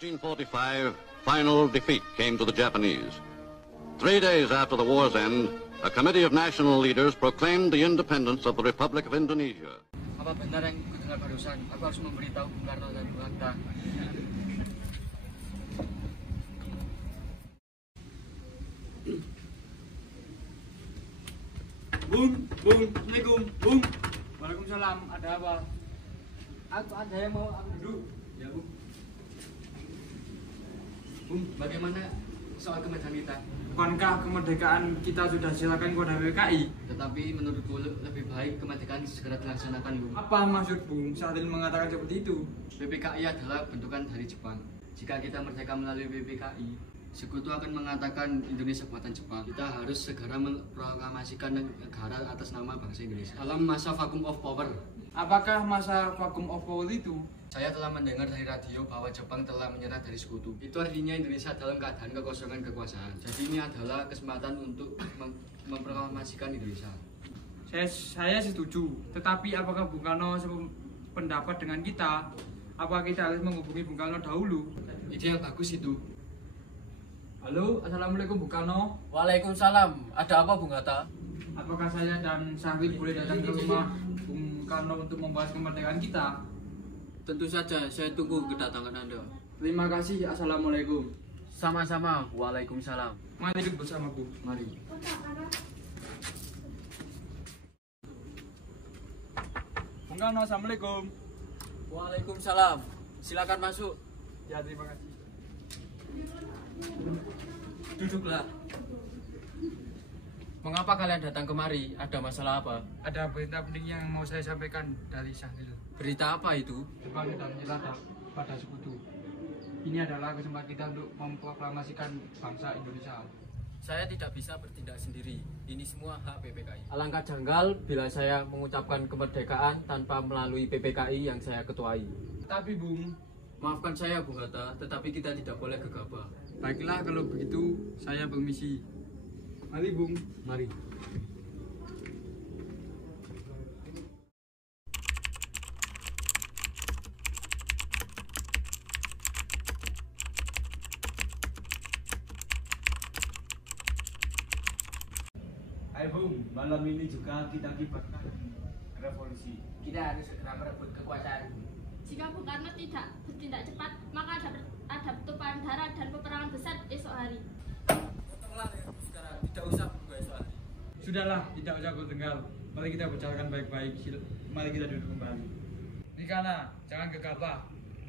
1945, final defeat came to the Japanese. 3 days after the war's end, a committee of national leaders proclaimed the independence of the Republic of Indonesia. Apa benar yang kudengar barusan? Aku harus memberitahu Bung Karno dan Bung Hatta. Bung, Assalamualaikum, Bung. Waalaikumsalam, ada apa? Aku ada yang mau aku duduk. Ya, Bung. Bung, bagaimana soal kemerdekaan kita? Bukankah kemerdekaan kita sudah silakan kepada PKI? Tetapi menurutku lebih baik kemerdekaan segera dilaksanakan, Bung. Apa maksud Bung Sadil mengatakan seperti itu? PPKI adalah bentukan dari Jepang. Jika kita merdeka melalui PPKI, Sekutu akan mengatakan Indonesia buatan Jepang. Kita harus segera memproklamasikan negara atas nama bangsa Indonesia dalam masa vacuum of power. Apakah masa vacuum of power itu? Saya telah mendengar dari radio bahwa Jepang telah menyerah dari Sekutu. Itu artinya Indonesia dalam keadaan kekosongan kekuasaan. Jadi ini adalah kesempatan untuk memproklamasikan Indonesia. Saya setuju. Tetapi apakah Bung Karno sependapat dengan kita? Apa kita harus menghubungi Bung Karno dahulu? Ide yang bagus itu. Halo, Assalamualaikum Bung Karno. Waalaikumsalam. Ada apa Bung Hatta? Apakah saya dan Syahrir boleh datang ke rumah Bung Karno untuk membahas kemerdekaan kita? Tentu saja, saya tunggu kedatangan Anda. Terima kasih. Assalamualaikum. Sama-sama. Waalaikumsalam. Mari duduk bersama, Bu. Mari. Bung Karno, Assalamualaikum. Waalaikumsalam. Silakan masuk. Ya, terima kasih. Duduklah. Mengapa kalian datang kemari? Ada masalah apa? Ada berita penting yang mau saya sampaikan dari Syahril. Berita apa itu? Jepang sudah menyerah pada Sekutu. Ini adalah kesempatan kita untuk memproklamasikan bangsa Indonesia. Saya tidak bisa bertindak sendiri. Ini semua hak PPKI. Alangkah janggal bila saya mengucapkan kemerdekaan tanpa melalui PPKI yang saya ketuai. Tapi Bung, Maafkan saya Bung Hatta, tetapi kita tidak boleh gegabah. baiklah kalau begitu saya permisi. Mari Bung. Mari. Hai Bung, malam ini juga kita kibarkan revolusi. Kita harus segera merebut kekuasaan. Jika Bung Karno tidak bertindak cepat, maka ada tumpahan darah dan peperangan besar esok hari. Potonglah leherku sekarang, tidak usah menunggu esok hari. Sudahlah, tidak usah kau tenggal. Mari kita bicarakan baik-baik. Mari kita duduk kembali. Rikana, jangan gegabah.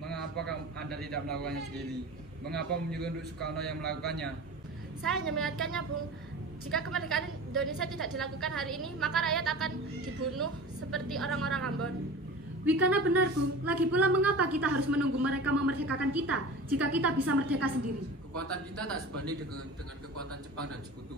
Mengapa Anda tidak melakukannya sendiri? Mengapa menyuruh untuk Soekarno yang melakukannya? Saya hanya mengingatkannya, Bung. Jika kemerdekaan Indonesia tidak dilakukan hari ini, maka rakyat akan dibunuh seperti orang-orang Ambon. Wikana benar, Bung. Lagi pula mengapa kita harus menunggu mereka memerdekakan kita jika kita bisa merdeka sendiri? Kekuatan kita tak sebanding dengan kekuatan Jepang dan Sekutu.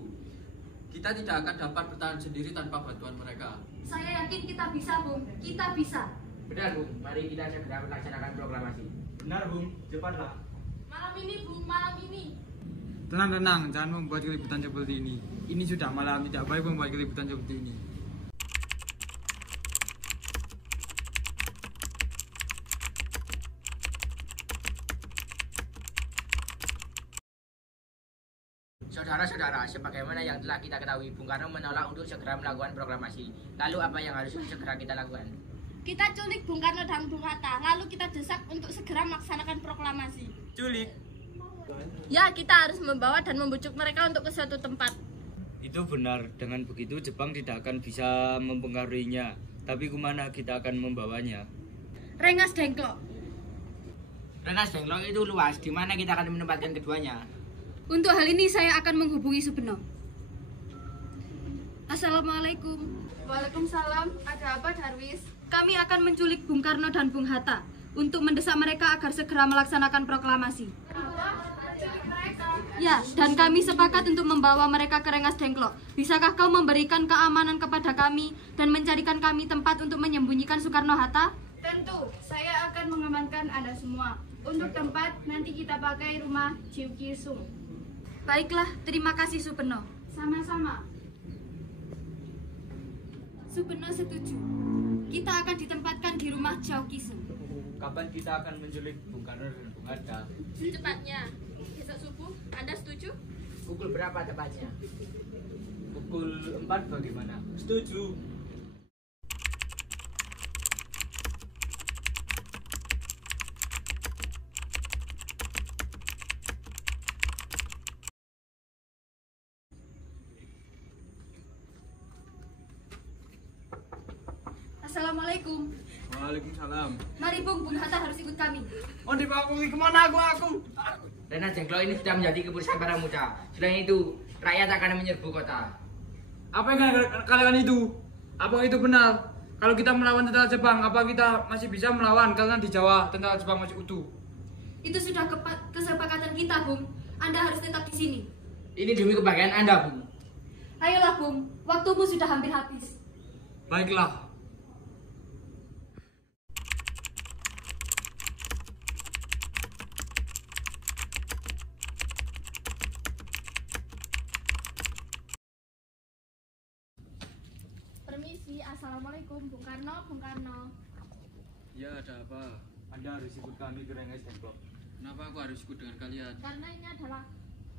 Kita tidak akan dapat bertahan sendiri tanpa bantuan mereka. Saya yakin kita bisa, Bung. Kita bisa. Benar Bung, mari kita segera melaksanakan proklamasi. Benar Bung, cepatlah. Malam ini, Bung, malam ini. Tenang, jangan membuat keributan seperti ini. Ini sudah malam, tidak baik membuat keributan seperti ini. Saudara-saudara, sebagaimana yang telah kita ketahui, Bung Karno menolak untuk segera melakukan proklamasi. Lalu apa yang harus segera kita lakukan? Kita culik Bung Karno dan Bung Hatta, lalu kita desak untuk segera melaksanakan proklamasi. Culik? Ya, kita harus membawa dan membujuk mereka untuk ke suatu tempat. Itu benar, dengan begitu Jepang tidak akan bisa mempengaruhinya. Tapi kemana kita akan membawanya? Rengas Dengklok. Rengas Dengklok itu luas, di mana kita akan menempatkan keduanya? Untuk hal ini saya akan menghubungi Supeno. Assalamualaikum. Waalaikumsalam. Ada apa, Darwis? Kami akan menculik Bung Karno dan Bung Hatta untuk mendesak mereka agar segera melaksanakan proklamasi. Ya, dan kami sepakat untuk membawa mereka ke Rengas Dengklok. Bisakah kau memberikan keamanan kepada kami dan mencarikan kami tempat untuk menyembunyikan Soekarno-Hatta? Tentu, saya akan mengamankan Anda semua. Untuk tempat, nanti kita pakai rumah Jiu Kisung. Baiklah, terima kasih Supeno. Sama-sama. Supeno setuju. Kita akan ditempatkan di rumah Jiu Kisung. Kapan kita akan menculik Bung Karno dan Bung Hatta? Secepatnya. Besok subuh, Anda setuju? Pukul berapa tepatnya? Pukul 4 bagaimana? Setuju. Assalamualaikum. Waalaikumsalam. Mari Bung Hatta harus ikut kami. Oh, dibawa kemana aku? Dana Jengklo ini sudah menjadi keputusan para muda. Selain itu, rakyat akan menyerbu kota. Apa yang kalian itu? Apa itu benar? Kalau kita melawan tentara Jepang, apa kita masih bisa melawan? Karena di Jawa tentara Jepang masih utuh. Itu sudah kesepakatan kita, Bung. Anda harus tetap di sini. Ini demi kebahagiaan Anda, Bung. Ayolah, Bung. Waktumu sudah hampir habis. Baiklah. Permisi, Assalamualaikum, Bung Karno, Bung Karno. Ya, ada apa? Anda harus ikut kami ke Rengas Dengklok. Kenapa aku harus ikut dengan kalian? Karena ini adalah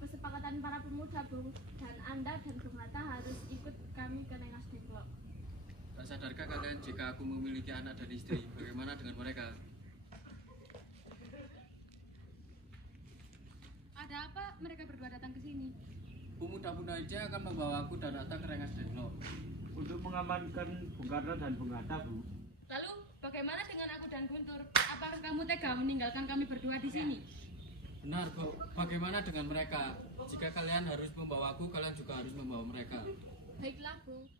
kesepakatan para pemuda, Bung. Dan Anda dan Bung Hatta harus ikut kami ke Rengas Dengklok. Tak sadarkah kalian jika aku memiliki anak dan istri? Bagaimana dengan mereka? Ada apa mereka berdua datang ke sini? Pemuda-pemuda aja akan membawa aku dan Hatta ke Rengas Dengklok. Untuk mengamankan Bung Karno dan Bung Hatta, Bu. Lalu, bagaimana dengan aku dan Guntur? Apakah kamu tega meninggalkan kami berdua di sini? Benar, kok. Bagaimana dengan mereka? Jika kalian harus membawa aku, kalian juga harus membawa mereka. Baiklah, Bung.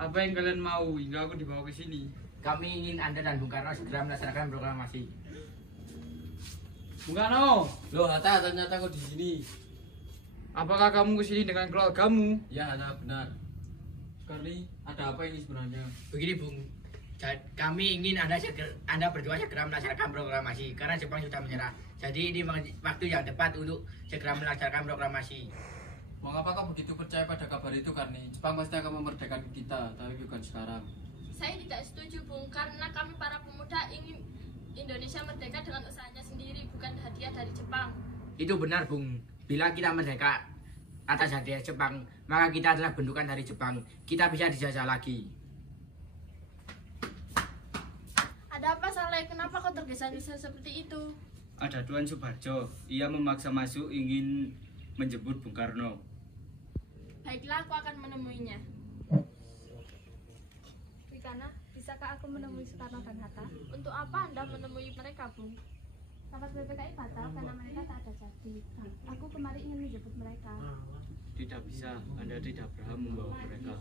Apa yang kalian mau hingga aku dibawa ke sini? Kami ingin Anda dan Bung Karno segera melaksanakan proklamasi. Bung Karno, Loh, Hatta, ternyata kau di sini. apakah kamu ke sini dengan keluargamu? Ya, Hatta, benar. Sekali, ada apa ini sebenarnya? Begini, Bung. Kami ingin Anda berdua segera melaksanakan proklamasi karena Jepang sudah menyerah. Jadi ini waktu yang tepat untuk segera melaksanakan proklamasi. Mengapa kau begitu percaya pada kabar itu, Karni? Jepang pasti akan memerdekakan kita, tapi bukan sekarang. Saya tidak setuju, Bung, karena kami para pemuda ingin Indonesia merdeka dengan usahanya sendiri, bukan hadiah dari Jepang. Itu benar, Bung. Bila kita merdeka atas hadiah Jepang, maka kita adalah bentukan dari Jepang. Kita bisa dijajah lagi. Ada apa, Saleh? Kenapa kau tergesa-gesa seperti itu? Ada Tuan Subarjo. Ia memaksa masuk ingin menjemput Bung Karno. Baiklah, aku akan menemuinya. Wikana, bisakah aku menemui Soekarno dan Hatta? Untuk apa Anda menemui mereka, Bung? Rapat PPKI batal karena mereka tak ada jadi. Aku kemarin ingin menjemput mereka. Tidak bisa, Anda tidak berhak membawa mereka.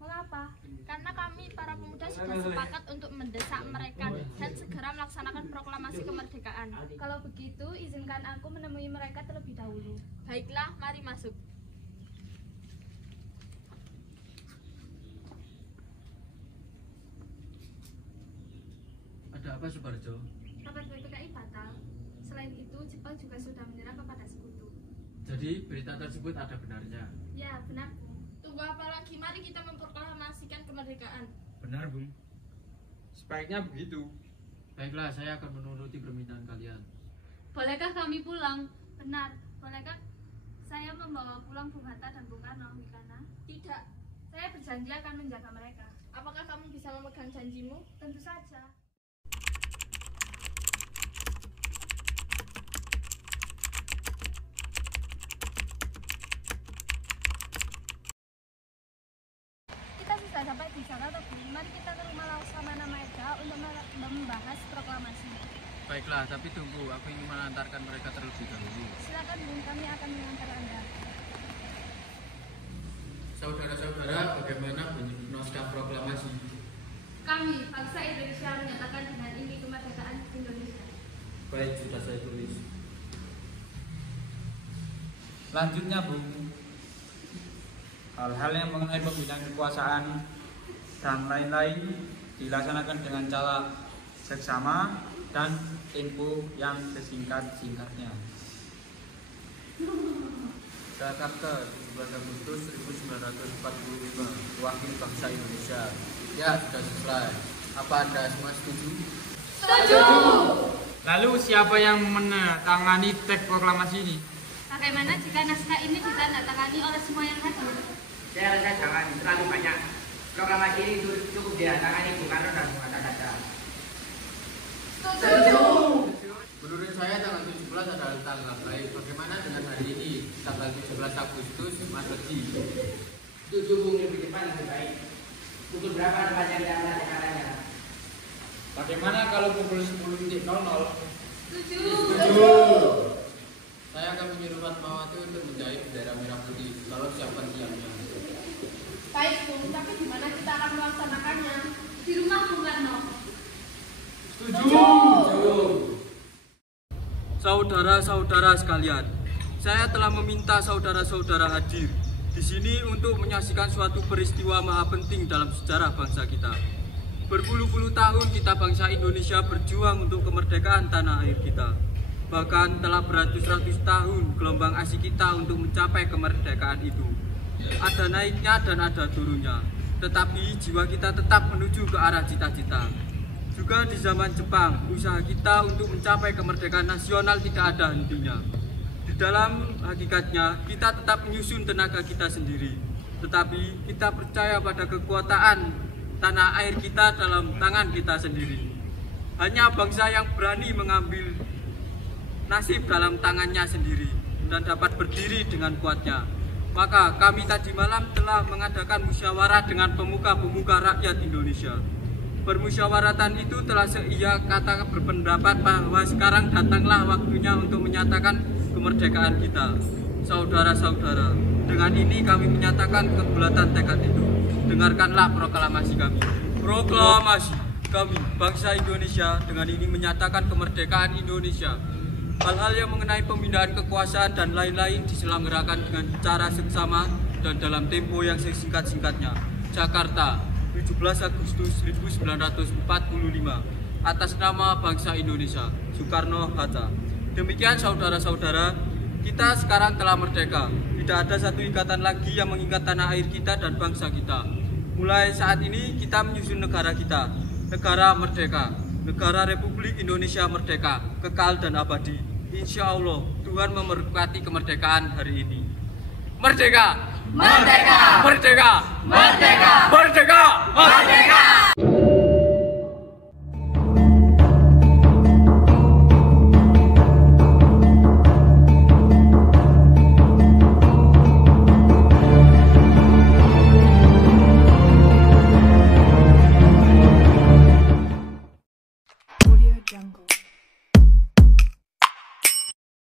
Mengapa? Karena kami para pemuda sudah sepakat untuk mendesak mereka dan segera melaksanakan proklamasi kemerdekaan. Kalau begitu, izinkan aku menemui mereka terlebih dahulu. Baiklah, mari masuk. Ada apa, Subarjo? Rapat PPKI batal. Selain itu, Jepang juga sudah menyerah kepada sekutu. Jadi, berita tersebut ada benarnya. Ya, benar. Tunggu apa lagi? Mari kita memproklamasikan kemerdekaan. Benar, Bung. Sebaiknya begitu. Baiklah, saya akan menuruti permintaan kalian. Bolehkah kami pulang? Benar. Bolehkah saya membawa pulang Bung Hatta dan Bung Karno, Wikana? Tidak. Saya berjanji akan menjaga mereka. Apakah kamu bisa memegang janjimu? Tentu saja. Kita sudah sampai di sana, Bung. Mari kita ke rumah Laksamana Maeda untuk membahas proklamasi. Baiklah, tapi tunggu, aku ingin mengantarkan mereka terlebih dahulu. Silakan, Bung. Kami akan mengantar Anda. Saudara-saudara, bagaimana naskah proklamasi? Kami, bangsa Indonesia, menyatakan dengan ini kemerdekaan Indonesia. Baik, sudah saya tulis. Selanjutnya, Bung, hal-hal yang mengenai pembinaan kekuasaan dan lain-lain dilaksanakan dengan cara seksama dan info yang sesingkat-singkatnya. Jakarta, 17 Agustus 1945, Wakil Bangsa Indonesia. Ya, sudah selesai. Apa Anda semua setuju? Setuju. Lalu siapa yang menandatangani teks proklamasi ini? Bagaimana jika naskah ini ditandatangani oleh semua yang hadir? Saya rasa jangan terlalu banyak. Proklamasi ini cukup ditandatangani Bung Karno dan Bung Hatta saja. Setuju. Menurut saya tanggal 17 adalah tanggal baik. Bagaimana dengan hari ini, tanggal 17 Agustus, Mas Regi? Setuju Bung, lebih cepat lebih baik. Pukul berapa tempatnya kita melaksanakannya? Bagaimana kalau pukul 10.00? Setuju. Saya akan menyuruh Fatmawati untuk menjahit bendera merah putih. Kalau siapkan tiangnya. Baik Bung, tapi di mana kita akan melaksanakannya? Di rumah Bung Karno. Setuju. Saudara-saudara sekalian, saya telah meminta saudara-saudara hadir di sini untuk menyaksikan suatu peristiwa maha penting dalam sejarah bangsa kita. Berpuluh-puluh tahun kita bangsa Indonesia berjuang untuk kemerdekaan tanah air kita. Bahkan telah beratus-ratus tahun gelombang asik kita untuk mencapai kemerdekaan itu. Ada naiknya dan ada turunnya, tetapi jiwa kita tetap menuju ke arah cita-cita. Juga di zaman Jepang, usaha kita untuk mencapai kemerdekaan nasional tidak ada hentinya. Di dalam hakikatnya, kita tetap menyusun tenaga kita sendiri. Tetapi kita percaya pada kekuatan tanah air kita dalam tangan kita sendiri. Hanya bangsa yang berani mengambil nasib dalam tangannya sendiri dan dapat berdiri dengan kuatnya. Maka kami tadi malam telah mengadakan musyawarah dengan pemuka-pemuka rakyat Indonesia. Permusyawaratan itu telah seia kata berpendapat bahwa sekarang datanglah waktunya untuk menyatakan kemerdekaan kita. Saudara-saudara, dengan ini kami menyatakan kebulatan tekad itu. Dengarkanlah proklamasi kami. Proklamasi kami, bangsa Indonesia, dengan ini menyatakan kemerdekaan Indonesia. Hal-hal yang mengenai pemindahan kekuasaan dan lain-lain diselenggarakan dengan cara seksama dan dalam tempo yang sesingkat-singkatnya. Jakarta, 17 Agustus 1945, atas nama bangsa Indonesia, Soekarno-Hatta. Demikian saudara-saudara, kita sekarang telah merdeka. Tidak ada satu ikatan lagi yang mengikat tanah air kita dan bangsa kita. Mulai saat ini kita menyusun negara kita, negara merdeka, negara Republik Indonesia merdeka, kekal dan abadi. Insya Allah Tuhan memberkati kemerdekaan hari ini. Merdeka! Merdeka! Merdeka! Merdeka! Merdeka!